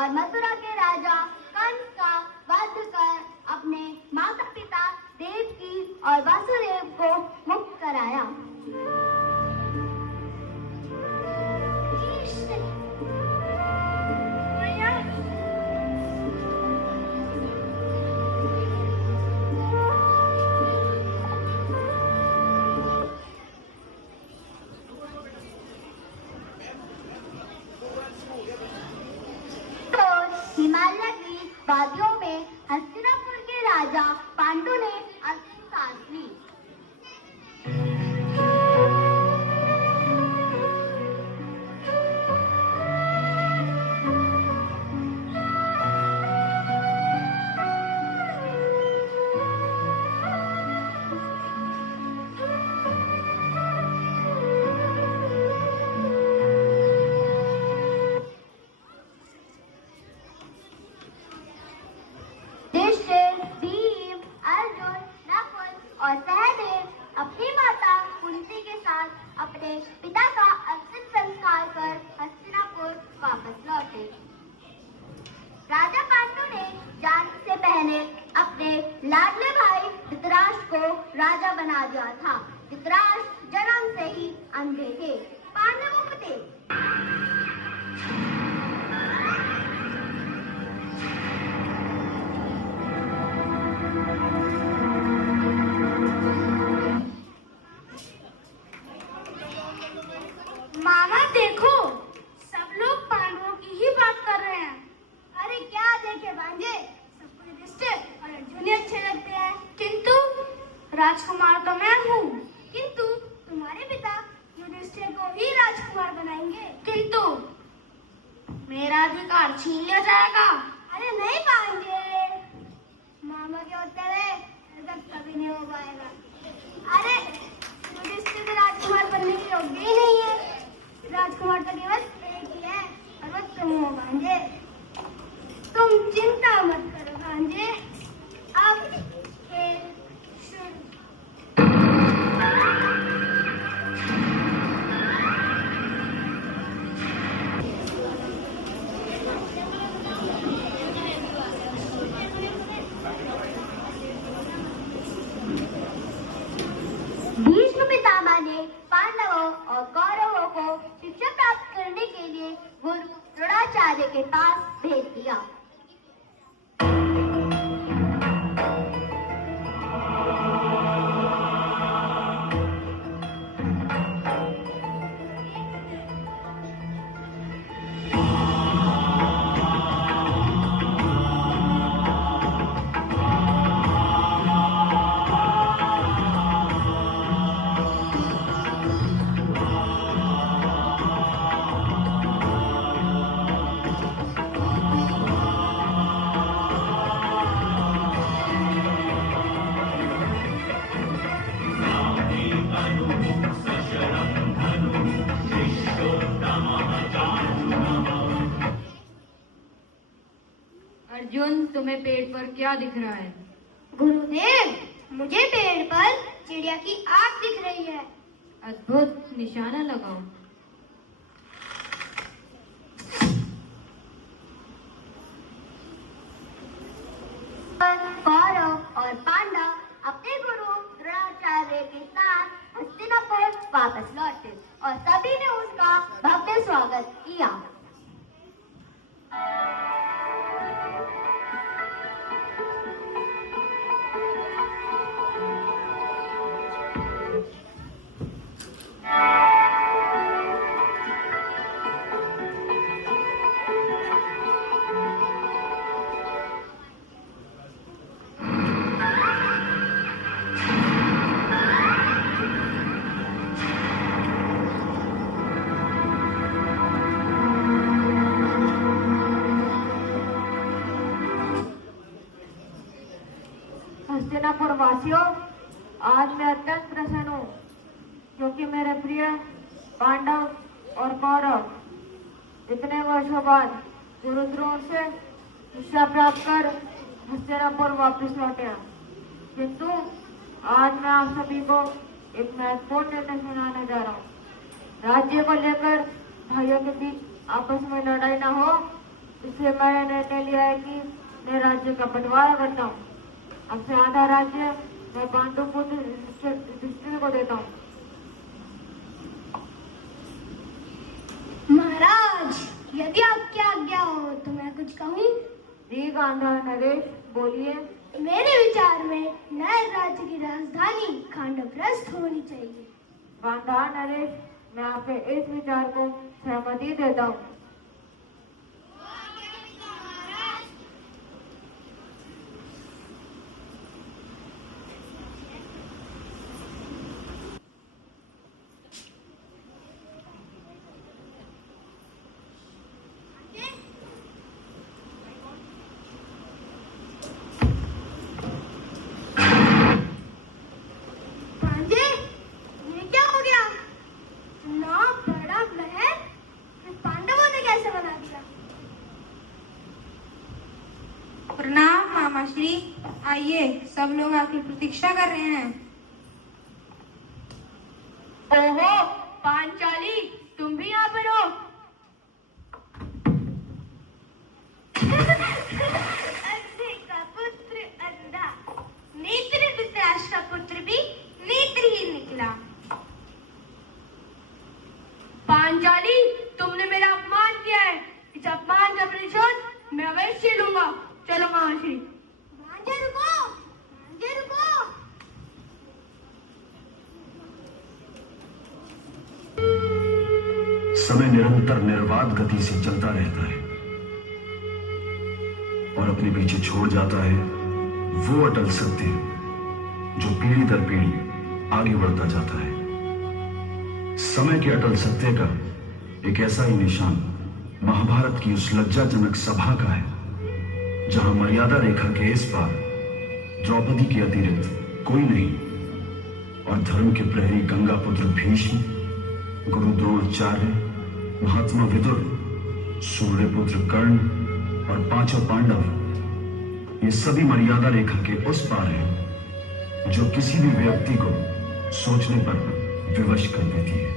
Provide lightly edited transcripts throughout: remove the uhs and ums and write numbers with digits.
और मथुरा के राजा कंस का वध कर अपने माता पिता देवकी और वासुदेव को मुक्त कराया। हिमालय की वादियों में हस्तिनापुर के राजा पांडु ने अंतिम सांस ली। और सहदेव अपनी माता कुंती के साथ अपने पिता का अंतिम संस्कार कर हस्तिनापुर वापस लौटे। राजा पांडु ने जाने से पहले अपने लाडले भाई धृतराष्ट्र को राजा बना दिया था। धृतराष्ट्र जन्म से ही अंधे थे। पांडवों को मामा देखो, सब लोग पांडवों की ही बात कर रहे हैं। अरे क्या देखे भांजे, सबको युधिष्ठिर और अर्जुन ही अच्छे लगते हैं। किंतु राजकुमार तो मैं हूँ। किंतु तुम्हारे पिता युधिष्ठिर को ही राजकुमार बनाएंगे। किंतु मेरा अधिकार छीन लिया जाएगा। अरे नहीं भांजे, मामा के उत्तर है ऐसा कभी नहीं हो पाएगा। अरे युधिष्ठिर राजकुमार बनने के योग्य ही नहीं है। राजकुमार तो केवल एक ही है और वो तुम हो भांजे। तुम चिंता मत करो भांजे, अब खेल शुरू। भीष्म पितामह ने पांडवों और कौरवों को शिक्षा प्राप्त करने के लिए गुरु द्रोणाचार्य के पास भेज दिया। अर्जुन, तुम्हें पेड़ पर क्या दिख रहा है? गुरुदेव, मुझे पेड़ पर चिड़िया की आंख दिख रही है। अद्भुत, निशाना लगाओ। कौरव और पांडव अपने गुरु द्रोणाचार्य के साथ हस्तिनापुर वापस लौटे और सभी ने उनका भव्य स्वागत किया। हस्तिनापुर वासियों, आज मैं अत्यंत प्रसन्न हूँ क्योंकि मेरे प्रिय पांडव और कौरव इतने वर्षों बाद गुरु द्रोण से शिक्षा प्राप्त कर हस्तिनापुर वापस लौटे हैं। किंतु आज मैं आप सभी को एक महत्वपूर्ण निर्णय सुनाने जा रहा हूँ। राज्य को लेकर भाइयों के बीच आपस में लड़ाई न हो, इसलिए मैंने निर्णय लिया है कि मैं राज्य का बंटवारा करता हूँ। अब से आधा राज्य मैं पांडु पुत्र युधिष्ठिर को देता हूँ। महाराज, यदि आपकी आज्ञा हो तो मैं कुछ कहूँ। जी गांधार नरेश, बोलिए। मेरे विचार में नए राज्य की राजधानी खांडवप्रस्थ होनी चाहिए। गांधार नरेश, मैं आपके इस विचार को सहमति देता हूँ। भांजे, ये क्या हो गया? ना बड़ा महल फिर पांडवों ने कैसे बना दिया? प्रणाम मामा श्री। आइए, सब लोग आपकी प्रतीक्षा कर रहे हैं। ओहो, पांचाली, तुम भी यहाँ पर हो? अंधे का पुत्र अंधा, नेत्र धृतराष्ट्र का पुत्र भी नेत्रहीन निकला। पांचाली, तुमने मेरा अपमान किया है। इस अपमान का प्रतिशोध मैं अवश्य लूंगा। चलो महाश्री। भांजे रुको, भांजे रुको। समय निरंतर निर्बाध गति से चलता रहता है और अपने पीछे छोड़ जाता है वो अटल सत्य जो पीढ़ी दर पीढ़ी आगे बढ़ता जाता है। समय के अटल सत्य का एक ऐसा ही निशान महाभारत की उस लज्जाजनक सभा का है जहां मर्यादा रेखा के इस पार द्रौपदी के अतिरिक्त कोई नहीं और धर्म के प्रहरी गंगापुत्र भीष्म, गुरु द्रोणाचार्य, महात्मा विदुर, सूर्यपुत्र कर्ण और पांचों पांडव ये सभी मर्यादा रेखा के उस पार हैं जो किसी भी व्यक्ति को सोचने पर विवश कर देती है।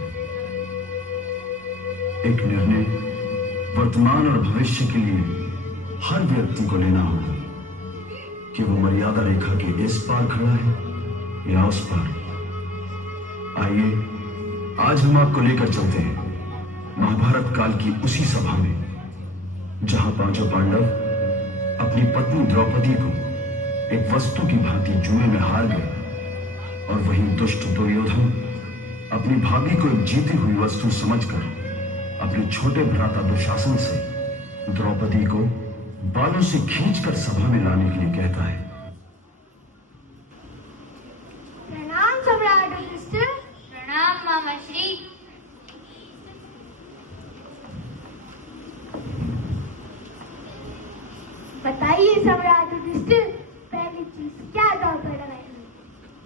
एक निर्णय वर्तमान और भविष्य के लिए हर व्यक्ति को लेना होगा कि वो मर्यादा रेखा के इस पार खड़ा है या उस पार। आइए आज हम आपको लेकर चलते हैं महाभारत काल की उसी सभा में जहां पांचों पांडव अपनी पत्नी द्रौपदी को एक वस्तु की भांति जुए में हार गए और वहीं दुष्ट दुर्योधन अपनी भाभी को एक जीती हुई वस्तु समझकर अपने छोटे भ्राता दुशासन से द्रौपदी को बालों से खींचकर सभा में लाने के लिए कहता है। प्रणाम सम्राट युधिष्ठिर। प्रणाम मामा श्री। बताइए सम्राट युधिष्ठिर, पहली चीज क्या दांव पर लगाएंगे?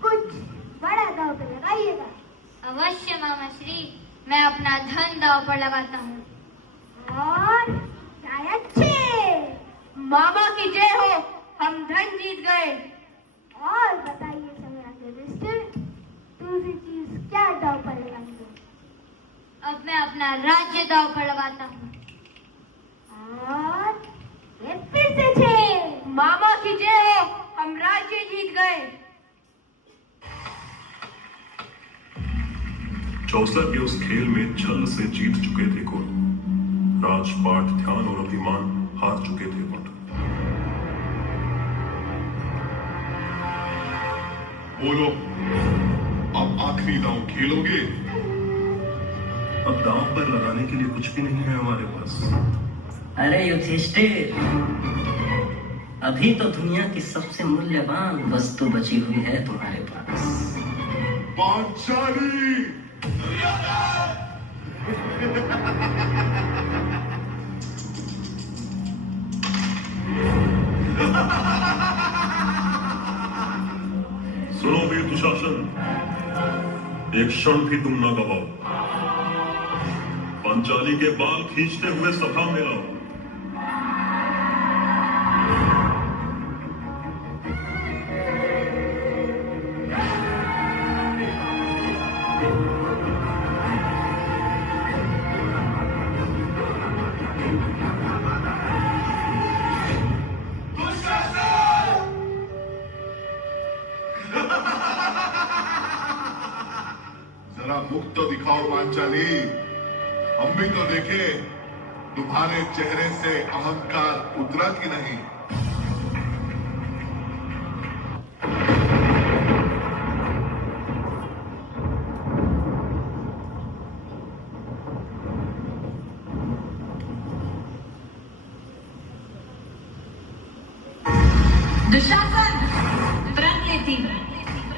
कुछ बड़ा दांव पर लगाइएगा। अवश्य मामा श्री, मैं अपना धन दांव पर लगाता हूँ। और क्या अच्छे। मामा की जय हो, हम धन जीत गए। और बताइए सम्राट युधिष्ठिर, दूसरी चीज क्या दांव पर लगाएंगे? अब मैं अपना राज्य दांव पर लगाता हूँ। और ये फिर से छे। मामा की जय हो, हम राज्य जीत गए। 64 के उस खेल में छल से जीत चुके थे कुल, राजपाट, ध्यान और अभिमान हार चुके थे पट। बोलो, अब आखिरी दांव खेलोगे? अब दांव पर लगाने के लिए कुछ भी नहीं है हमारे पास। अरे युधिष्ठिर, अभी तो दुनिया की सबसे मूल्यवान वस्तु बची हुई है तुम्हारे पास। पांचाली! सुनो वीर दुशासन, एक क्षण भी तुम ना गवाओ। पांचाली के बाल खींचते हुए सभा में आओ। तो दिखाओ पांचाली, हम भी तो देखे तुम्हारे चेहरे से अहंकार उतरा कि नहीं। दुशासन, प्रण लेती हूँ,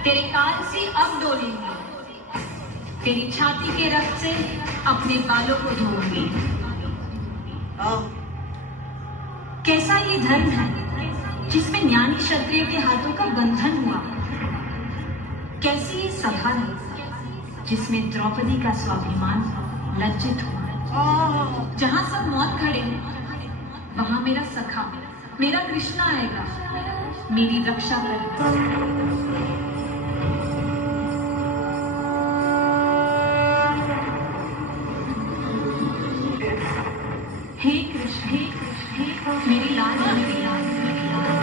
तेरे काल से अब डोलेंगे, तेरी छाती के रक्त से अपने बालों को धोऊंगी। कैसा ये धर्म है जिसमें ज्ञानी क्षत्रिय के हाथों का बंधन हुआ? कैसी ये सभा है जिसमें द्रौपदी का स्वाभिमान लज्जित हुआ? जहां सब मौत खड़े हैं, वहां मेरा सखा, मेरा कृष्णा आएगा, मेरी रक्षा करेगा। हे कृष्ण, मेरी लाल, मेरी लाल, मेरी लाल।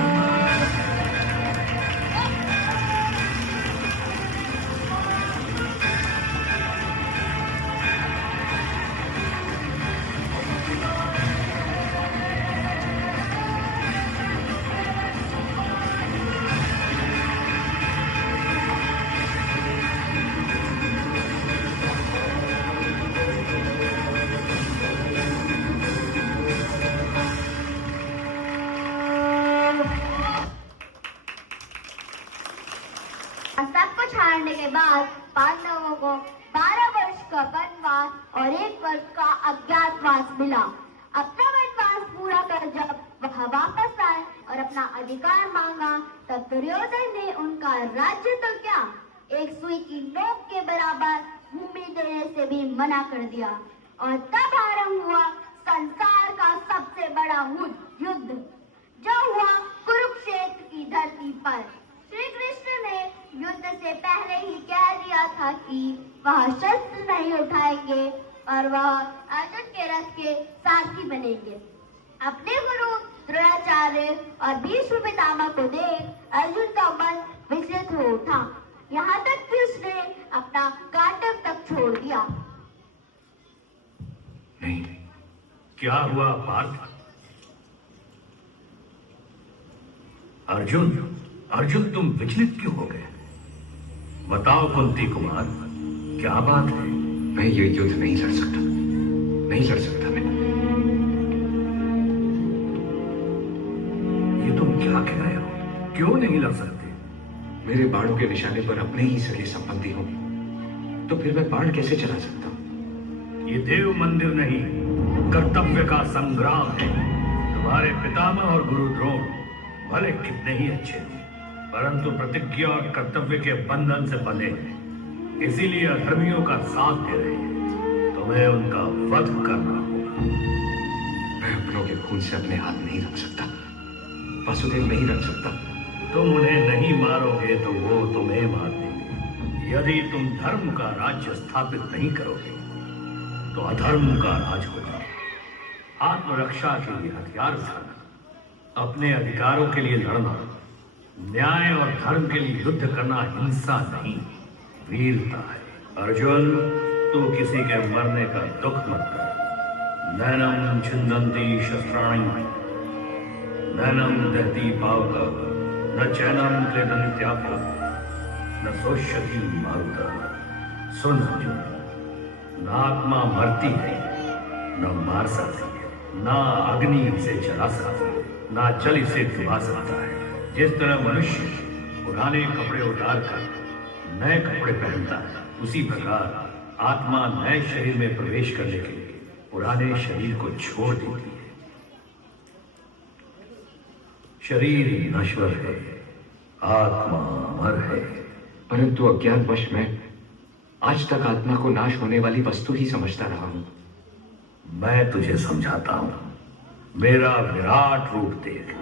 सब कुछ हारने के बाद पांडवों को 12 वर्ष का वनवास और 1 वर्ष का अज्ञातवास मिला। अपना वनवास पूरा कर जब वह वापस आए और अपना अधिकार मांगा, तब दुर्योधन ने उनका राज्य तो क्या, एक सुई की नोक के बराबर भूमि देने से भी मना कर दिया। और तब आरंभ हुआ संसार का सबसे बड़ा युद्ध, जो हुआ कुरुक्षेत्र की धरती पर। श्री कृष्ण ने युद्ध से पहले ही कह दिया था कि वह शस्त्र नहीं उठाएंगे और वह अर्जुन के रथ के सारथी बनेंगे। अपने गुरु द्रोणाचार्य और भीष्म पितामह को देख अर्जुन का मन विचलित हो उठा, यहाँ तक कि उसने अपना काटव तक छोड़ दिया। नहीं, क्या हुआ पार्थ? अर्जुन तुम विचलित क्यों हो गए? बताओ कुंती कुमार, क्या बात है? मैं ये युद्ध नहीं लड़ सकता, नहीं लड़ सकता मैं। ये तुम क्या कह रहे हो? क्यों नहीं लड़ सकते? मेरे बाणों के निशाने पर अपने ही सगे संबंधी हो, तो फिर मैं बाण कैसे चला सकता हूँ? ये देव मंदिर नहीं, कर्तव्य का संग्राम है। तुम्हारे पितामह और गुरु द्रोण भले कितने ही अच्छे हैं, परंतु प्रतिज्ञा और कर्तव्य के बंधन से बंधे हैं, इसीलिए अधर्मियों का साथ दे रहे हैं। तुम्हें उनका वध करना होगा। मैं अपनों के खून से अपने हाथ नहीं रख सकता, वासुदेव नहीं रख सकता। तुम उन्हें नहीं मारोगे तो वो तुम्हें मार देंगे। यदि तुम धर्म का राज्य स्थापित नहीं करोगे तो अधर्म का राज होगा। आत्मरक्षा के लिए हथियार उठाना, अपने अधिकारों के लिए लड़ना, न्याय और धर्म के लिए युद्ध करना हिंसा नहीं, वीरता है। अर्जुन, तू किसी के मरने का दुख मत कर। नैनम छिंदन्ति शस्त्राणि, नैनम दहति पावक, न चैनम क्लेदन्त्यापः, न शोष्यति मारुतः। सुन अर्जुन, न आत्मा मरती है, न मार सकती है, न अग्नि से जला सकती है, न जल इसे डुबा सकता है। जिस तरह मनुष्य पुराने कपड़े उतार कर नए कपड़े पहनता है, उसी प्रकार आत्मा नए शरीर में प्रवेश करने के लिए पुराने शरीर को छोड़ देती है। शरीर नश्वर है, आत्मा अमर है। परंतु अज्ञानवश मैं आज तक आत्मा को नाश होने वाली वस्तु ही समझता रहा हूं। मैं तुझे समझाता हूं, मेरा विराट रूप देख।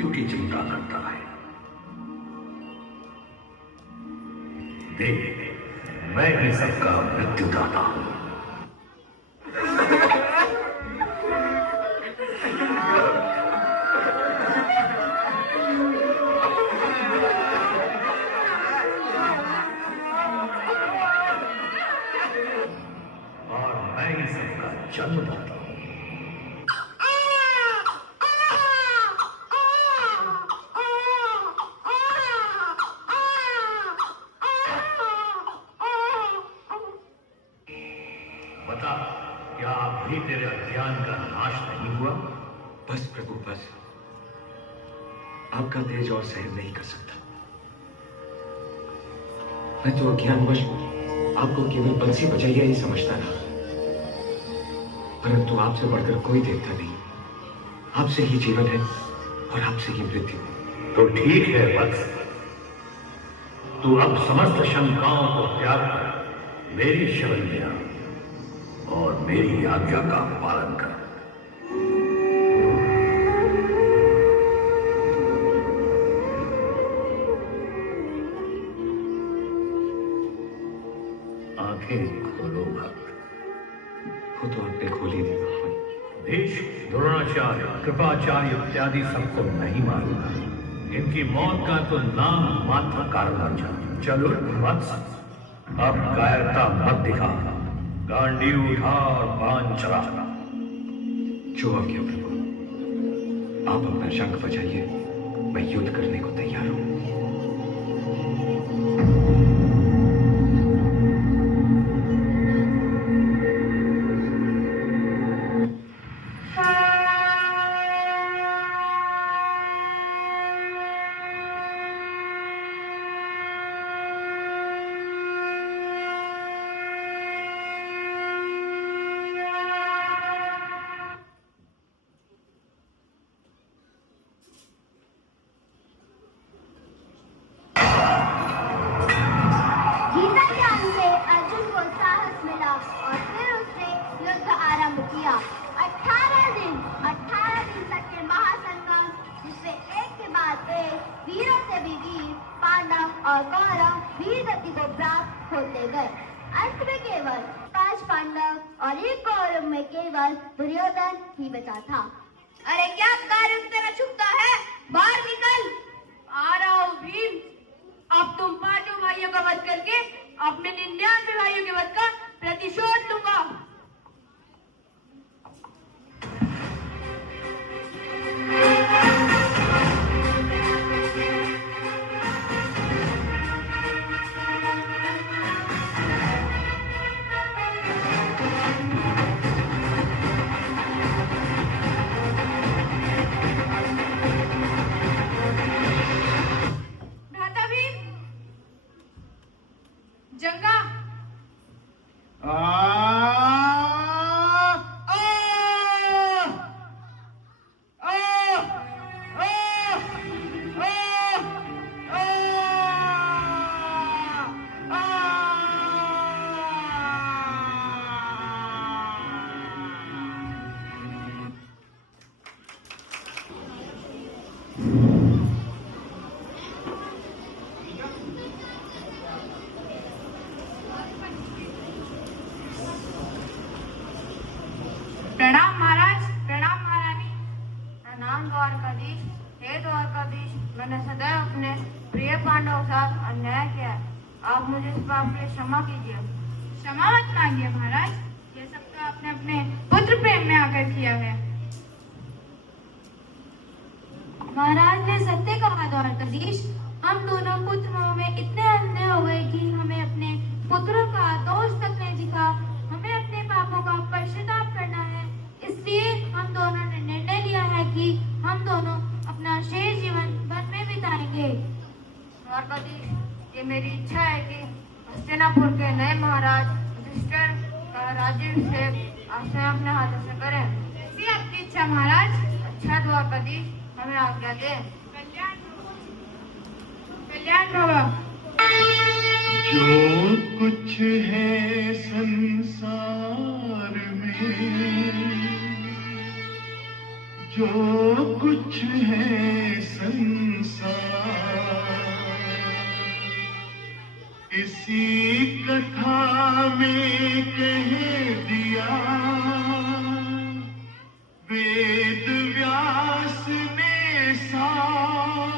मृत्यु की चिंता करता है। देख, मैं ही सबका मृत्युदाता हूं। और मैं ही सबका जन्मदाता हूं। बता, क्या अभी तेरे अज्ञान का नाश नहीं हुआ? बस प्रभु बस, आपका तेज और सहन नहीं कर सकता। मैं तो अज्ञानवश आपको केवल बंसी बजैया ही समझता रहा, परंतु आपसे बढ़कर कोई देवता नहीं। आपसे ही जीवन है और आपसे ही मृत्यु। तो ठीक है वत्स, तू अब समस्त शंकाओं को त्याग कर मेरी शरण में आ और मेरी आज्ञा का पालन कर। आंखें खोलो भक्त। वो तो आपने खोली दी महान। भीष्म, द्रोणाचार्य, कृपाचार्य इत्यादि सबको नहीं मालूम। इनकी मौत का तो नाम मात्र कारण जान। चलो वत्स, अब कायरता मत दिखा, गांडीव उठा और बाण चला। जो आज्ञा प्रभु, आप अपना शंख बजाइए, मैं युद्ध करने को तैयार हूं। गीता ज्ञान से अर्जुन को साहस मिला और फिर उसने युद्ध आरंभ किया। 18 दिन तक के महासंग्राम, जिसमें एक के बाद एक वीरों से भी वीर पांडव और कौरव वीर गति को प्राप्त होते गए। अंत में केवल 5 पांडव और 1 कौरव में केवल दुर्योधन ही बचा था। अरे क्या कार्य तेरा छुपता है, बाहर निकल। आ रहा हूँ भीम। अब तुम 5 भाइयों का वध करके अपने 99 भाइयों के वध का प्रतिशोध लूंगा। भ्राता भीम, जंगा प्रणाम महाराज, प्रणाम महारानी। प्रणाम द्वारकाधीश। हे द्वारकाधीश, मैंने सदैव अपने प्रिय पांडवों के साथ अन्याय किया है। आप मुझे इस पाप के लिए क्षमा कीजिए। क्षमा मत मांगिए महाराज, ये सब तो आपने अपने पुत्र प्रेम में आकर किया है। महाराज ने सत्य कहा द्वारकाधीश। हम दोनों पुत्र मोह में इतने अंधे हो गए कि हमें अपने पुत्रों का दोष तक नहीं दिखा। हमें अपने पापों का पश्चाताप करना है, इसलिए हम दोनों ने निर्णय लिया है कि हम दोनों अपना शेष जीवन वन में बिताएंगे। द्वारकाधीश, ये मेरी इच्छा है कि हस्तिनापुर के नए महाराज युधिष्ठिर का राज्याभिषेक आप स्वयं अपने हाथों से करें। ऐसी आपकी इच्छा महाराज। अच्छा द्वारकाधीश, हमें आज्ञा दें। कल्याण बाबा। जो कुछ है संसार में, जो कुछ कुछ है संसार, इसी कथा में कह दिया वेद व्यास ने सार।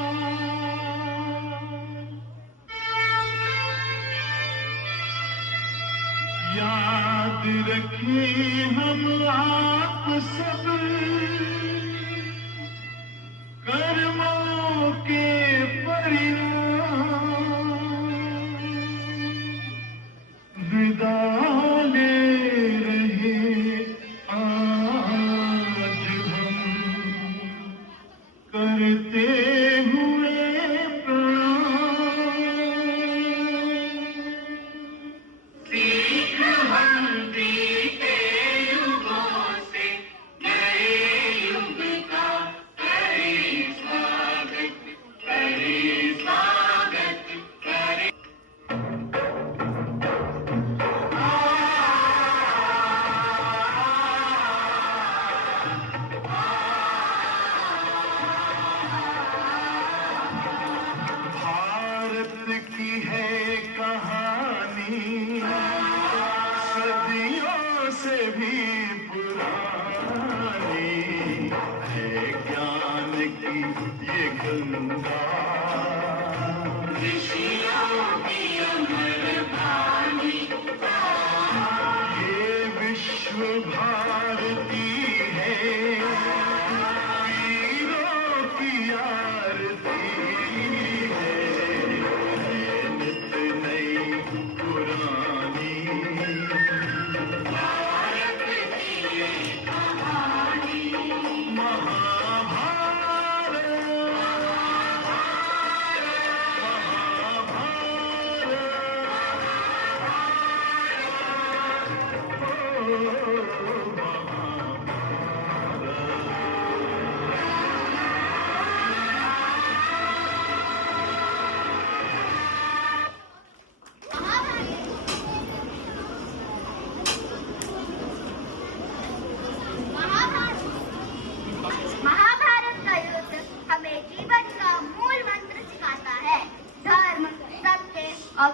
याद रखें हम आप सब कर्मों के परिणाम, विदा ले रहे आज हम करते हुए प्रणाम। सीख हम बीते युगों से नए युग का करें स्वागत, करें स्वागत, करें। भारत की है कहानी सदियों से भी पुरानी, है ज्ञान की ये गंगा, ऋषियों की अमर वाणी। ये विश्व भारती है, वीरों की आरती है, नित नई पुरानी भारत की ये कहानी। महाभारत, महाभारत का युद्ध हमें जीवन का मूल मंत्र सिखाता है। धर्म, सत्य और